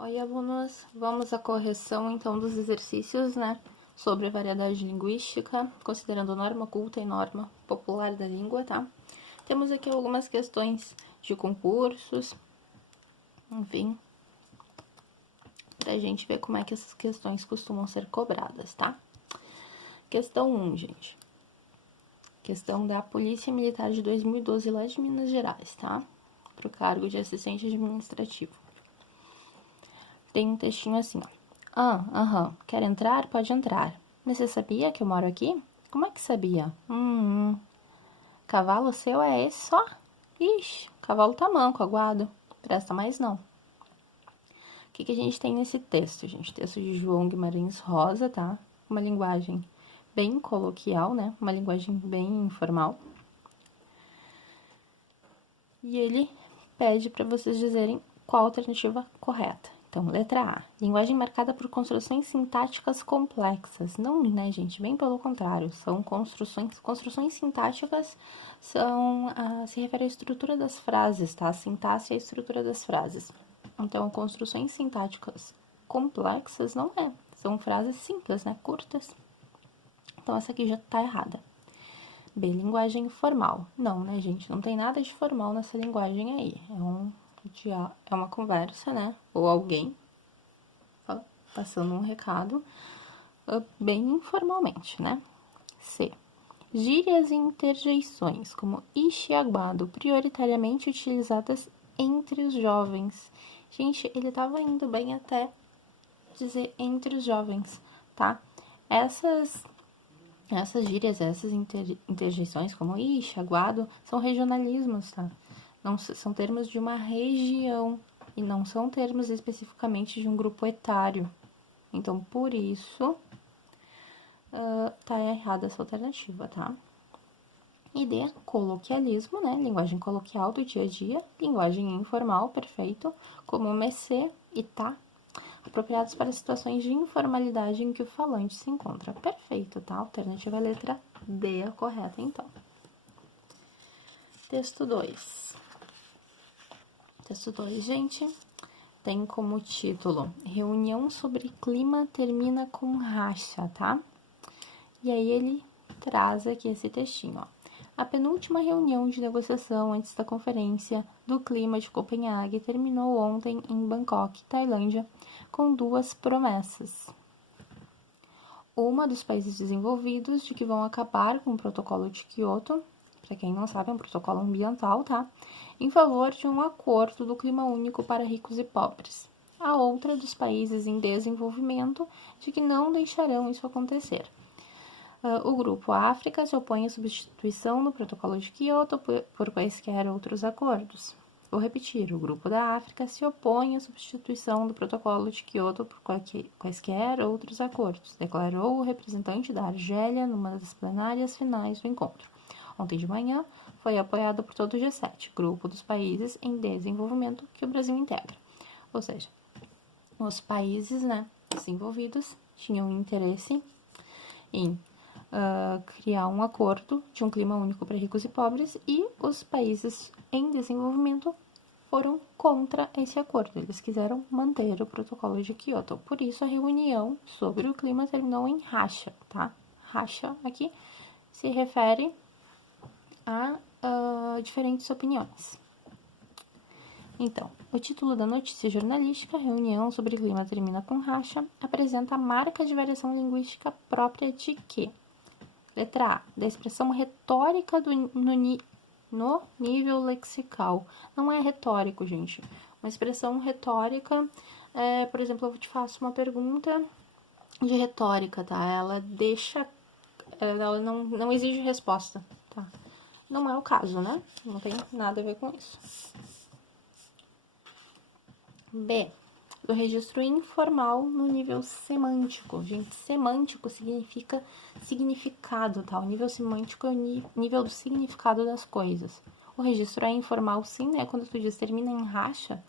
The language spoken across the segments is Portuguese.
Oi, alunos! Vamos à correção, então, dos exercícios, né? Sobre variedade linguística, considerando norma culta e norma popular da língua, tá? Temos aqui algumas questões de concursos, enfim, pra gente ver como é que essas questões costumam ser cobradas, tá? Questão 1, gente. Questão da Polícia Militar de 2012 lá de Minas Gerais, tá? Pro cargo de assistente administrativo. Tem um textinho assim, ó. Quer entrar? Pode entrar. Mas você sabia que eu moro aqui? Como é que sabia? Cavalo seu é esse só? Ixi, cavalo tá manco, aguado. Presta mais não. O que a gente tem nesse texto, gente? Texto de João Guimarães Rosa, tá? Uma linguagem bem coloquial, né? Uma linguagem bem informal. E ele pede para vocês dizerem qual a alternativa correta. Então, letra A. Linguagem marcada por construções sintáticas complexas. Não, né, gente? Bem pelo contrário. São construções... Construções sintáticas se refere à estrutura das frases, tá? A sintaxe é a estrutura das frases. Então, construções sintáticas complexas não é. São frases simples, né? Curtas. Então, essa aqui já tá errada. B, linguagem formal. Não, né, gente? Não tem nada de formal nessa linguagem aí. É uma conversa, né? Ou alguém passando um recado bem informalmente, né? C. Gírias e interjeições, como ixi e aguado, prioritariamente utilizadas entre os jovens. Gente, ele tava indo bem até dizer entre os jovens, tá? Essas gírias, essas interjeições, como ixi, aguado, são regionalismos, tá? Não, são termos de uma região e não são termos especificamente de um grupo etário. Então, por isso, tá errada essa alternativa, tá? E D, coloquialismo, né? Linguagem coloquial do dia a dia, linguagem informal, perfeito, como mecê e tá, apropriados para situações de informalidade em que o falante se encontra. Perfeito, tá? Alternativa é a letra D, a correta, então. Texto 2. Texto 2, gente, tem como título Reunião sobre clima termina com racha, tá? E aí ele traz aqui esse textinho, ó. A penúltima reunião de negociação antes da Conferência do Clima de Copenhague terminou ontem em Bangkok, Tailândia, com duas promessas. Uma dos países desenvolvidos de que vão acabar com o protocolo de Kyoto, para quem não sabe, é um protocolo ambiental, tá? Em favor de um acordo do clima único para ricos e pobres. A outra dos países em desenvolvimento de que não deixarão isso acontecer. O grupo África se opõe à substituição do protocolo de Kyoto por quaisquer outros acordos. Vou repetir, o grupo da África se opõe à substituição do protocolo de Kyoto por quaisquer outros acordos, declarou o representante da Argélia numa das plenárias finais do encontro. Ontem de manhã, foi apoiado por todo o G7, grupo dos países em desenvolvimento que o Brasil integra. Ou seja, os países, né, desenvolvidos tinham interesse em criar um acordo de um clima único para ricos e pobres, e os países em desenvolvimento foram contra esse acordo. Eles quiseram manter o protocolo de Kyoto. Por isso, a reunião sobre o clima terminou em racha, tá? Racha aqui se refere a diferentes opiniões. Então, o título da notícia jornalística, Reunião sobre o clima termina com racha, apresenta a marca de variação linguística própria de quê? Letra A, da expressão retórica no nível lexical. Não é retórico, gente. Uma expressão retórica, por exemplo, eu te faço uma pergunta de retórica, tá? Ela não exige resposta, tá? Não é o caso, né? Não tem nada a ver com isso. B, do registro informal no nível semântico. Gente, semântico significa significado, tá? O nível semântico é o nível do significado das coisas. O registro é informal, sim, né? Quando tu diz termina em racha,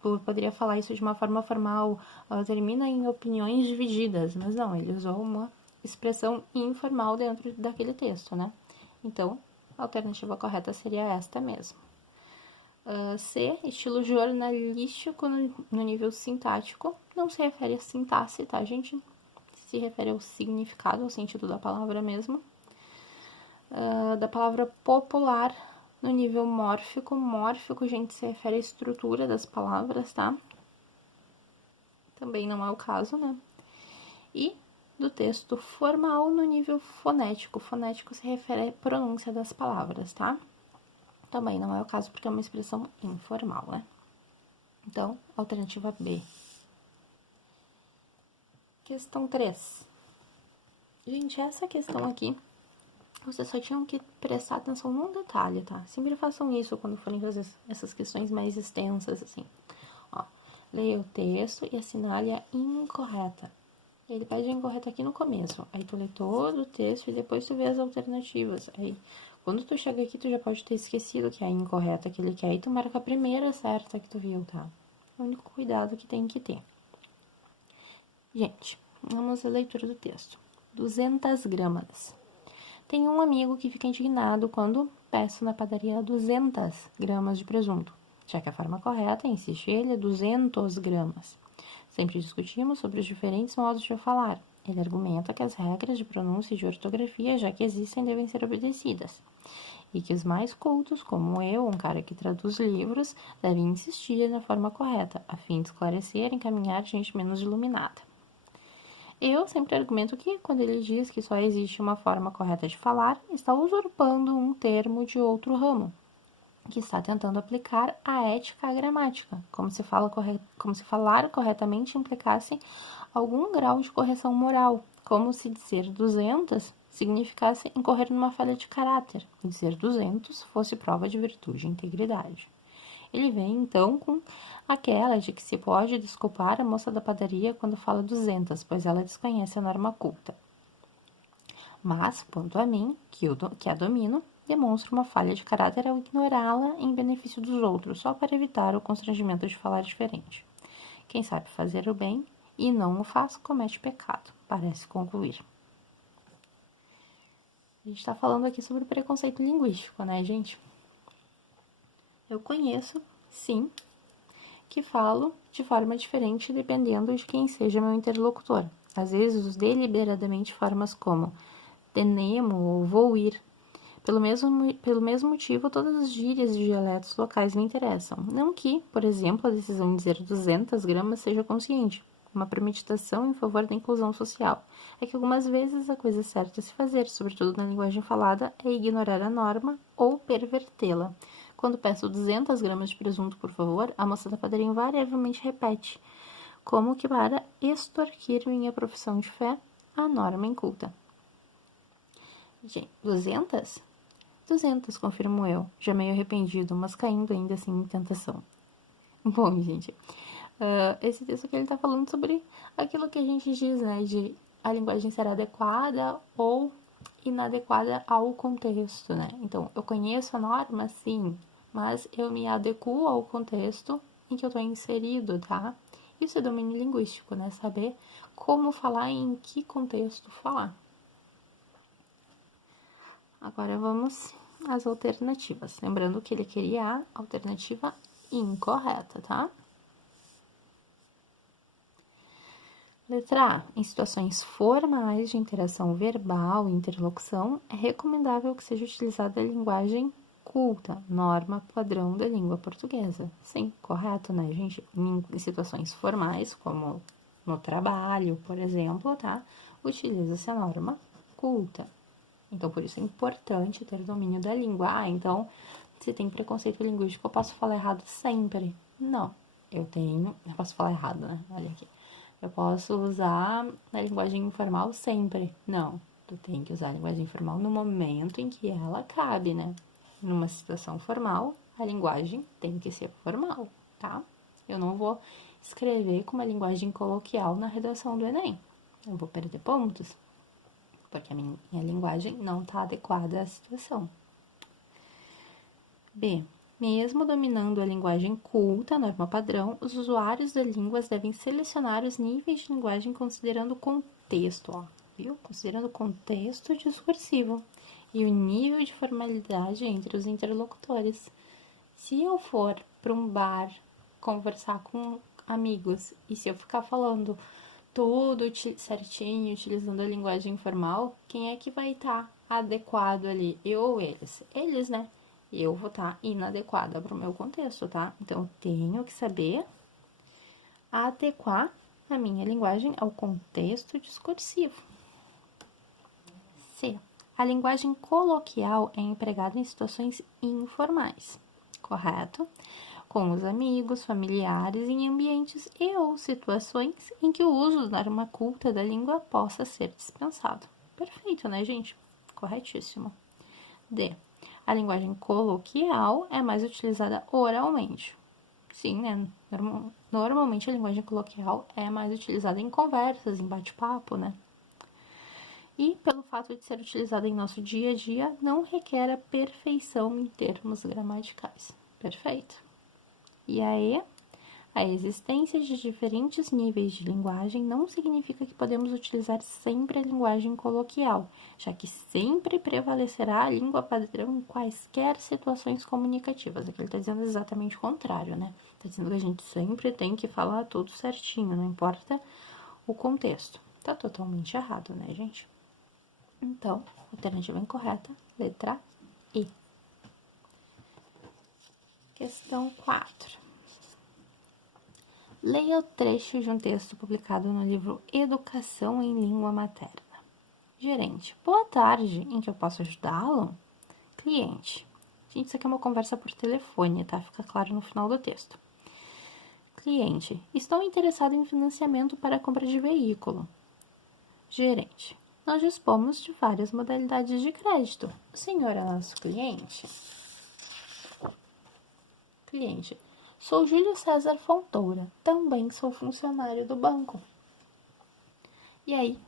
tu poderia falar isso de uma forma formal, termina em opiniões divididas, mas não, ele usou uma expressão informal dentro daquele texto, né? Então, a alternativa correta seria esta mesmo. C, estilo jornalístico no nível sintático. Não se refere a sintaxe, tá, gente? Se refere ao significado, ao sentido da palavra mesmo. Da palavra popular no nível mórfico. Mórfico, gente, se refere à estrutura das palavras, tá? Também não é o caso, né? E do texto formal no nível fonético. Fonético se refere à pronúncia das palavras, tá? Também não é o caso porque é uma expressão informal, né? Então, alternativa B. Questão 3. Gente, essa questão aqui, vocês só tinham que prestar atenção num detalhe, tá? Sempre façam isso quando forem fazer essas questões mais extensas, assim. Ó, leia o texto e assinale a incorreta. Ele pede a incorreta aqui no começo. Aí tu lê todo o texto e depois tu vê as alternativas. Aí, quando tu chega aqui, tu já pode ter esquecido que é a incorreta que ele quer e tu marca a primeira certa que tu viu, tá? É o único cuidado que tem que ter. Gente, vamos à leitura do texto. 200 gramas. Tem um amigo que fica indignado quando peço na padaria 200 gramas de presunto. Já que a forma correta, insiste ele, é 200 gramas. Sempre discutimos sobre os diferentes modos de falar. Ele argumenta que as regras de pronúncia e de ortografia, já que existem, devem ser obedecidas. E que os mais cultos, como eu, um cara que traduz livros, devem insistir na forma correta, a fim de esclarecer e encaminhar gente menos iluminada. Eu sempre argumento que, quando ele diz que só existe uma forma correta de falar, está usurpando um termo de outro ramo, que está tentando aplicar a ética à gramática, como se falar corretamente implicasse algum grau de correção moral, como se dizer 200 significasse incorrer numa falha de caráter, e dizer 200 fosse prova de virtude e integridade. Ele vem, então, com aquela de que se pode desculpar a moça da padaria quando fala 200, pois ela desconhece a norma culta. Mas, quanto a mim, que a domino, demonstra uma falha de caráter ao ignorá-la em benefício dos outros, só para evitar o constrangimento de falar diferente. Quem sabe fazer o bem e não o faz, comete pecado, parece concluir. A gente está falando aqui sobre preconceito linguístico, né, gente? Eu conheço, sim, que falo de forma diferente dependendo de quem seja meu interlocutor. Às vezes, uso deliberadamente formas como tenemo ou vou ir. Pelo mesmo motivo, todas as gírias e dialetos locais me interessam. Não que, por exemplo, a decisão de dizer 200 gramas seja consciente, uma premeditação em favor da inclusão social. É que algumas vezes a coisa certa a se fazer, sobretudo na linguagem falada, é ignorar a norma ou pervertê-la. Quando peço 200 gramas de presunto, por favor, a moça da padaria invariavelmente repete, como que para extorquir minha profissão de fé, a norma inculta. Gente, 200? 200, confirmo eu, já meio arrependido, mas caindo ainda assim em tentação. Bom, gente, esse texto aqui ele tá falando sobre aquilo que a gente diz, né, de a linguagem ser adequada ou inadequada ao contexto, né? Então, eu conheço a norma, sim, mas eu me adequo ao contexto em que eu tô inserido, tá? Isso é domínio linguístico, né? Saber como falar e em que contexto falar. Agora vamos às alternativas. Lembrando que ele queria a alternativa incorreta, tá? Letra A. Em situações formais de interação verbal e interlocução, é recomendável que seja utilizada a linguagem culta, norma padrão da língua portuguesa. Sim, correto, né, gente? Em situações formais, como no trabalho, por exemplo, tá? Utiliza-se a norma culta. Então, por isso é importante ter domínio da língua. Ah, então, se tem preconceito linguístico, eu posso falar errado sempre? Não, eu posso falar errado, né? Olha aqui. Eu posso usar a linguagem informal sempre? Não, tu tem que usar a linguagem informal no momento em que ela cabe, né? Numa situação formal, a linguagem tem que ser formal, tá? Eu não vou escrever com uma linguagem coloquial na redação do Enem. Eu vou perder pontos, porque a minha linguagem não está adequada à situação. B. Mesmo dominando a linguagem culta, a norma padrão, os usuários das línguas devem selecionar os níveis de linguagem considerando o contexto, ó, viu? Considerando o contexto discursivo e o nível de formalidade entre os interlocutores. Se eu for para um bar conversar com amigos e se eu ficar falando tudo certinho, utilizando a linguagem informal, quem é que vai estar adequado ali? Eu ou eles? Eles, né? Eu vou estar inadequada para o meu contexto, tá? Então, tenho que saber adequar a minha linguagem ao contexto discursivo. C. A linguagem coloquial é empregada em situações informais, correto? Com os amigos, familiares, em ambientes e ou situações em que o uso da norma culta da língua possa ser dispensado. Perfeito, né, gente? Corretíssimo. D. A linguagem coloquial é mais utilizada oralmente. Sim, né? Normalmente a linguagem coloquial é mais utilizada em conversas, em bate-papo, né? E, pelo fato de ser utilizada em nosso dia a dia, não requer a perfeição em termos gramaticais. Perfeito? E aí, a existência de diferentes níveis de linguagem não significa que podemos utilizar sempre a linguagem coloquial, já que sempre prevalecerá a língua padrão em quaisquer situações comunicativas. Aqui ele está dizendo exatamente o contrário, né? Está dizendo que a gente sempre tem que falar tudo certinho, não importa o contexto. Tá totalmente errado, né, gente? Então, alternativa incorreta, letra E. Questão 4. Leia o trecho de um texto publicado no livro Educação em Língua Materna. Gerente, boa tarde, em que eu posso ajudá-lo? Cliente, gente, isso aqui é uma conversa por telefone, tá? Fica claro no final do texto. Cliente, estou interessado em financiamento para a compra de veículo. Gerente, nós dispomos de várias modalidades de crédito. O senhor é nosso cliente? Cliente, sou Júlio César Fontoura, também sou funcionário do banco. E aí,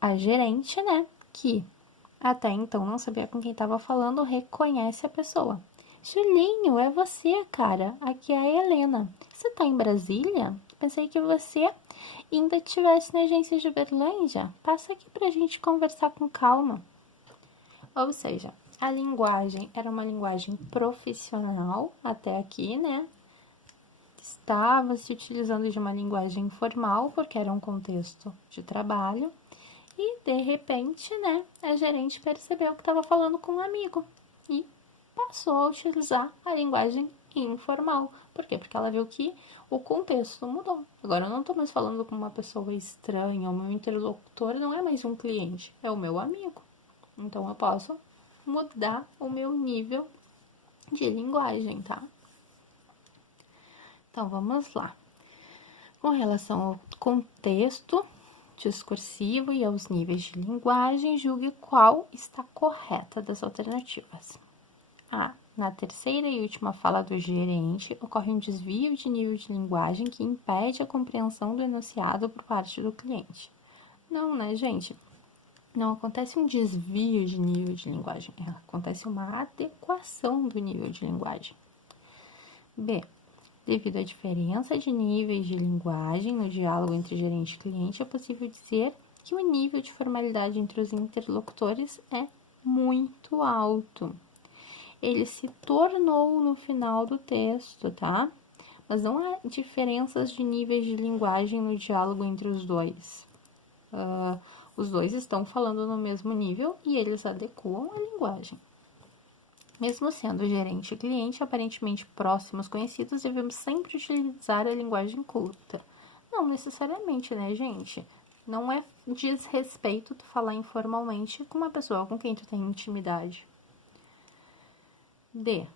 a gerente, né, que até então não sabia com quem estava falando, reconhece a pessoa. Julinho, é você, cara. Aqui é a Helena. Você tá em Brasília? Pensei que você ainda estivesse na agência de Uberlândia. Passa aqui pra gente conversar com calma. Ou seja, a linguagem era uma linguagem profissional até aqui, né? Estava se utilizando de uma linguagem informal, porque era um contexto de trabalho. E, de repente, né, a gerente percebeu que estava falando com um amigo e passou a utilizar a linguagem informal. Por quê? Porque ela viu que o contexto mudou. Agora eu não estou mais falando com uma pessoa estranha, o meu interlocutor não é mais um cliente, é o meu amigo. Então eu posso mudar o meu nível de linguagem, tá? Então vamos lá. Com relação ao contexto discursivo e aos níveis de linguagem, julgue qual está correta das alternativas. A. Na terceira e última fala do gerente, ocorre um desvio de nível de linguagem que impede a compreensão do enunciado por parte do cliente. Não, né, gente? Não acontece um desvio de nível de linguagem, acontece uma adequação do nível de linguagem. B. Devido à diferença de níveis de linguagem no diálogo entre gerente e cliente, é possível dizer que o nível de formalidade entre os interlocutores é muito alto. Ele se tornou no final do texto, tá? Mas não há diferenças de níveis de linguagem no diálogo entre os dois. Os dois estão falando no mesmo nível e eles adequam a linguagem. Mesmo sendo gerente e cliente aparentemente próximos conhecidos, devemos sempre utilizar a linguagem culta. Não necessariamente, né, gente? Não é desrespeito tu falar informalmente com uma pessoa com quem tu tem intimidade. D.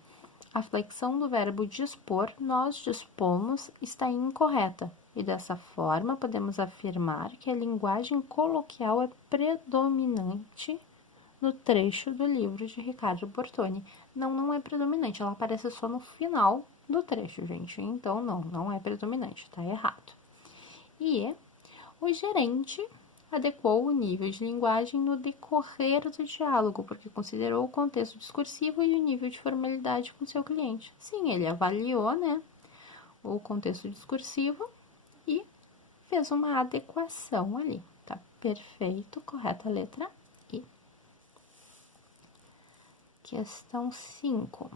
A flexão do verbo dispor, nós dispomos, está incorreta. E dessa forma, podemos afirmar que a linguagem coloquial é predominante no trecho do livro de Ricardo Bortoni. Não é predominante, ela aparece só no final do trecho, gente. Então, não é predominante, tá errado. E o gerente adequou o nível de linguagem no decorrer do diálogo, porque considerou o contexto discursivo e o nível de formalidade com seu cliente. Sim, ele avaliou, né, o contexto discursivo e fez uma adequação ali. Tá perfeito, correta a letra I. Questão 5.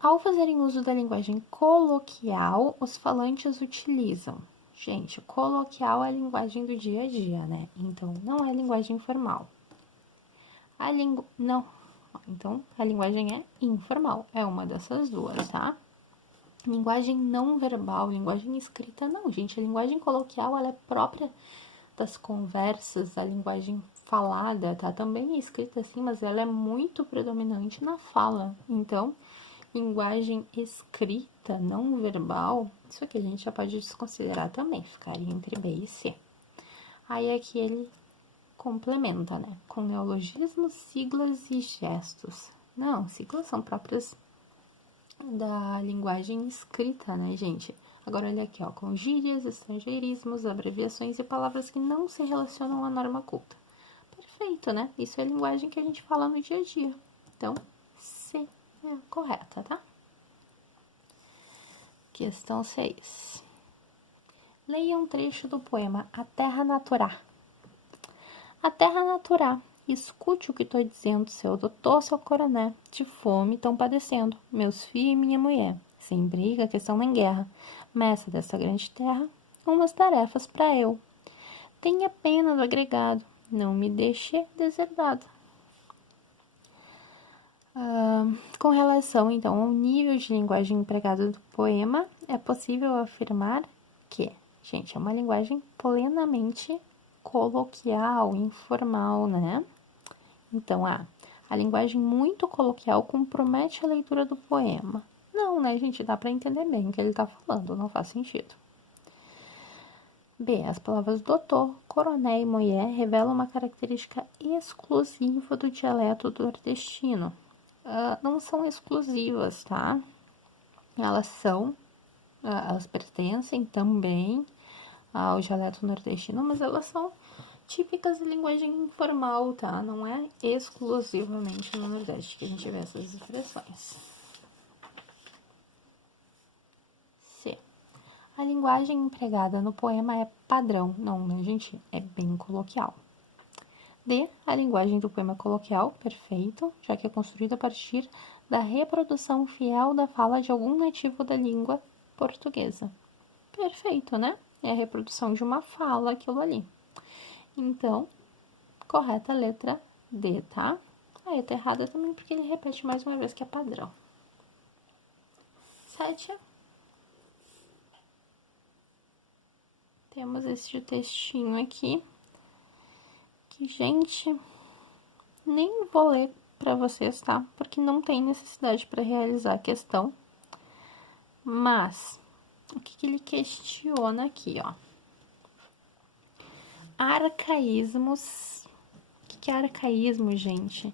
Ao fazerem uso da linguagem coloquial, os falantes utilizam. Gente, coloquial é a linguagem do dia a dia, né? Então, não é linguagem formal. Não. Então, a linguagem é informal. É uma dessas duas, tá? Linguagem não verbal, linguagem escrita, não, gente. A linguagem coloquial, ela é própria das conversas, a linguagem falada, tá? Também é escrita assim, mas ela é muito predominante na fala. Então, linguagem escrita, não verbal, isso aqui a gente já pode desconsiderar também, ficaria entre B e C. Aí aqui ele complementa, né? Com neologismos, siglas e gestos. Não, siglas são próprias da linguagem escrita, né, gente? Agora, olha aqui, ó, com gírias, estrangeirismos, abreviações e palavras que não se relacionam à norma culta. Perfeito, né? Isso é a linguagem que a gente fala no dia a dia. Então, C é a correta, tá? Questão 6. Leia um trecho do poema A Terra Naturá. A terra naturá, escute o que tô dizendo, seu doutor, seu coroné, de fome tão padecendo, meus filhos e minha mulher, sem briga, questão nem guerra, mestra dessa grande terra, umas tarefas para eu. Tenha pena do agregado, não me deixe deserdado. Com relação, então, ao nível de linguagem empregada do poema, é possível afirmar que, gente, é uma linguagem plenamente coloquial, informal, né? Então, a linguagem muito coloquial compromete a leitura do poema. Não, né, gente? Dá para entender bem o que ele tá falando, não faz sentido. B. As palavras doutor, coroné e mulher revelam uma característica exclusiva do dialeto nordestino. Não são exclusivas, tá? Elas pertencem também ao dialeto nordestino, mas elas são típicas de linguagem informal, tá? Não é exclusivamente no Nordeste que a gente vê essas expressões. C. A linguagem empregada no poema é padrão. Não, né, gente? É bem coloquial. D. A linguagem do poema é coloquial, perfeito, já que é construída a partir da reprodução fiel da fala de algum nativo da língua portuguesa. Perfeito, né? É a reprodução de uma fala, aquilo ali. Então, correta a letra D, tá? Aí tá errada também porque ele repete mais uma vez que é padrão. 7. Temos esse textinho aqui. Que, gente, nem vou ler pra vocês, tá? Porque não tem necessidade para realizar a questão. Mas, o que ele questiona aqui, ó? Arcaísmos. O que é arcaísmo, gente?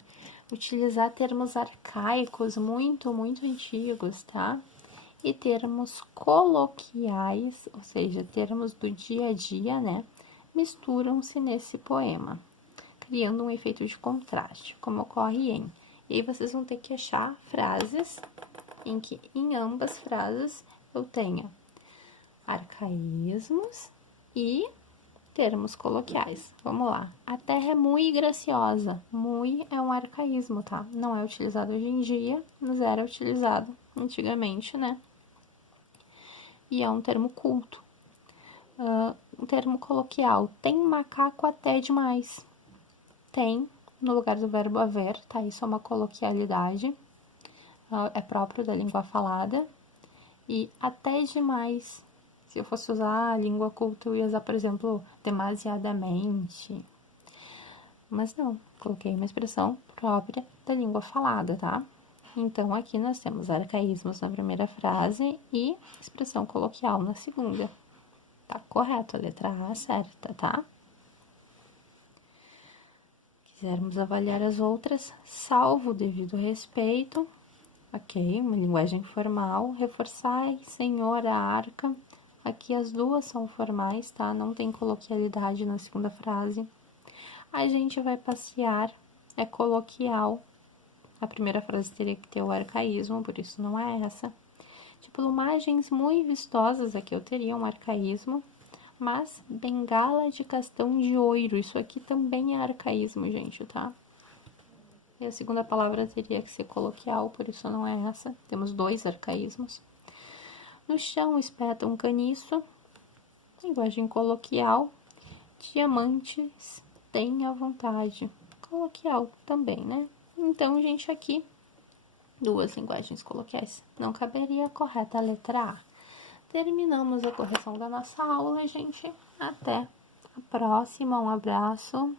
Utilizar termos arcaicos muito antigos, tá? E termos coloquiais, ou seja, termos do dia a dia, né? Misturam-se nesse poema, criando um efeito de contraste, como ocorre em. E aí vocês vão ter que achar frases em que em ambas frases eu tenha arcaísmos e termos coloquiais. Vamos lá. A terra é muito graciosa. Muito é um arcaísmo, tá? Não é utilizado hoje em dia, mas era utilizado antigamente, né? E é um termo culto. Um termo coloquial. Tem macaco até demais. Tem, no lugar do verbo haver, tá? Isso é uma coloquialidade. É próprio da língua falada. E até demais. Se eu fosse usar a língua culta, eu ia usar, por exemplo, demasiadamente. Mas não, coloquei uma expressão própria da língua falada, tá? Então, aqui nós temos arcaísmos na primeira frase e expressão coloquial na segunda. Tá correto, a letra A certa, tá? Quisermos avaliar as outras, salvo o devido respeito, ok, uma linguagem formal, reforçai, senhor, a arca. Aqui as duas são formais, tá? Não tem coloquialidade na segunda frase. A gente vai passear, é coloquial. A primeira frase teria que ter o arcaísmo, por isso não é essa. De plumagens muito vistosas, aqui eu teria um arcaísmo. Mas bengala de castão de oiro, isso aqui também é arcaísmo, gente, tá? E a segunda palavra teria que ser coloquial, por isso não é essa. Temos 2 arcaísmos. No chão espeta um caniço, linguagem coloquial. Diamantes, tenha vontade, coloquial também, né? Então, gente, aqui, 2 linguagens coloquiais. Não caberia a correta letra A. Terminamos a correção da nossa aula, gente. Até a próxima. Um abraço.